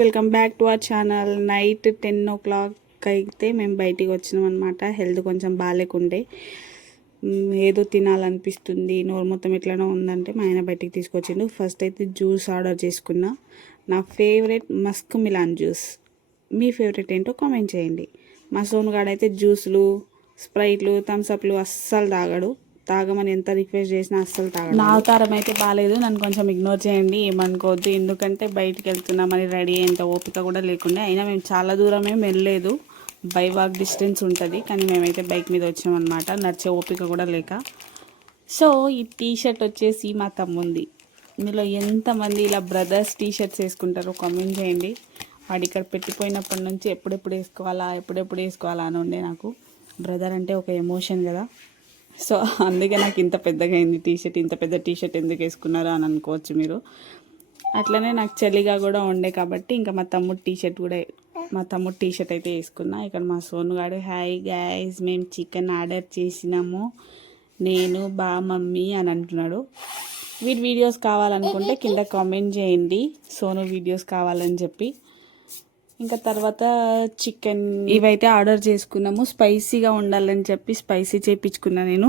Welcome back to our channel. Night 10 o'clock అయితే మేము బయటికి వచ్చినాం అనమాట. హెల్త్ కొంచెం బాగాలేకుండే, ఏదో తినాలనిపిస్తుంది, నోరు మొత్తం ఎట్లనో ఉందంటే మా ఆయన బయటికి తీసుకొచ్చిండు. ఫస్ట్ అయితే జ్యూస్ ఆర్డర్ చేసుకున్నా. నా ఫేవరెట్ మస్క్ మిలాన్ జ్యూస్. మీ ఫేవరెట్ ఏంటో కామెంట్ చేయండి. మా సోనుగాడైతే జ్యూస్లు, స్ప్రైట్లు, థమ్స్అప్లు అస్సలు తాగమని ఎంత రిక్వెస్ట్ చేసినా అస్సలు తాగడు. నా అవతారం అయితే బాగాలేదు, నన్ను కొంచెం ఇగ్నోర్ చేయండి, ఏమనుకోవద్దు. ఎందుకంటే బయటికి వెళ్తున్నామని రెడీ అయ్యేంత ఓపిక కూడా లేకుండా. అయినా మేము చాలా దూరమే వెళ్ళలేదు, బై వాక్ డిస్టెన్స్ ఉంటుంది, కానీ మేమైతే బైక్ మీద వచ్చాం అనమాట, నడిచే ఓపిక కూడా లేక. సో ఈ టీషర్ట్ వచ్చేసి మా తమ్ముంది. ఇందులో ఎంతమంది ఇలా బ్రదర్స్ టీషర్ట్స్ వేసుకుంటారో కామెంట్ చేయండి. వాడు ఇక్కడ పెట్టిపోయినప్పటి నుంచి ఎప్పుడెప్పుడు వేసుకోవాలా అని ఉండే. నాకు బ్రదర్ అంటే ఒక ఎమోషన్ కదా, సో అందుకే నాకు ఇంత పెద్దగా అయింది టీషర్ట్. ఇంత పెద్ద టీషర్ట్ ఎందుకు వేసుకున్నారో అని అనుకోవచ్చు మీరు. అట్లనే నాకు చలిగా కూడా ఉండే కాబట్టి ఇంకా మా తమ్ముడు టీషర్ట్ అయితే వేసుకున్నా. ఇక్కడ మా సోనుగాడు హాయ్ గైస్, మేము చికెన్ ఆర్డర్ చేసినాము, నేను మమ్మీ అని అంటున్నాడు. వీడియోస్ కావాలనుకుంటే కింద కామెంట్ చేయండి, సోను వీడియోస్ కావాలని చెప్పి. ఇంకా తర్వాత చికెన్ ఇవైతే ఆర్డర్ చేసుకున్నాము. స్పైసీగా ఉండాలని చెప్పి స్పైసీ చేయించుకున్నా నేను.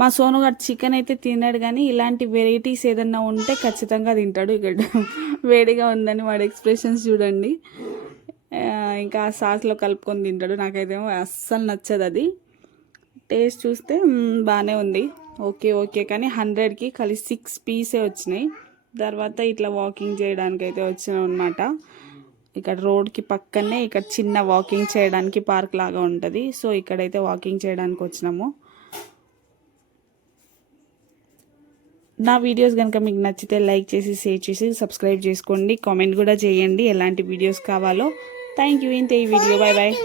మా సోనుగాడు చికెన్ అయితే తిన్నాడు, కానీ ఇలాంటి వెరైటీస్ ఏదన్నా ఉంటే ఖచ్చితంగా తింటాడు. ఇక్కడ వేడిగా ఉందని వాడి ఎక్స్ప్రెషన్స్ చూడండి. ఇంకా సాస్లో కలుపుకొని తింటాడు. నాకైతేమో అస్సలు నచ్చదు అది. టేస్ట్ చూస్తే బాగానే ఉంది, ఓకే కానీ 100కి కలిసి 6 పీసే వచ్చినాయి. తర్వాత ఇట్లా వాకింగ్ చేయడానికి అయితే వచ్చినాం అనమాట. ఇక్కడ రోడ్కి పక్కనే ఇక్కడ చిన్న వాకింగ్ చేయడానికి పార్క్ లాగా ఉంటుంది. సో ఇక్కడైతే వాకింగ్ చేయడానికి వచ్చినాము. నా వీడియోస్ కనుక మీకు నచ్చితే లైక్ చేసి, షేర్ చేసి, సబ్స్క్రైబ్ చేసుకోండి. కామెంట్ కూడా చేయండి ఎలాంటి వీడియోస్ కావాలో. Thank you. ఇంతే ఈ వీడియో. Bye bye.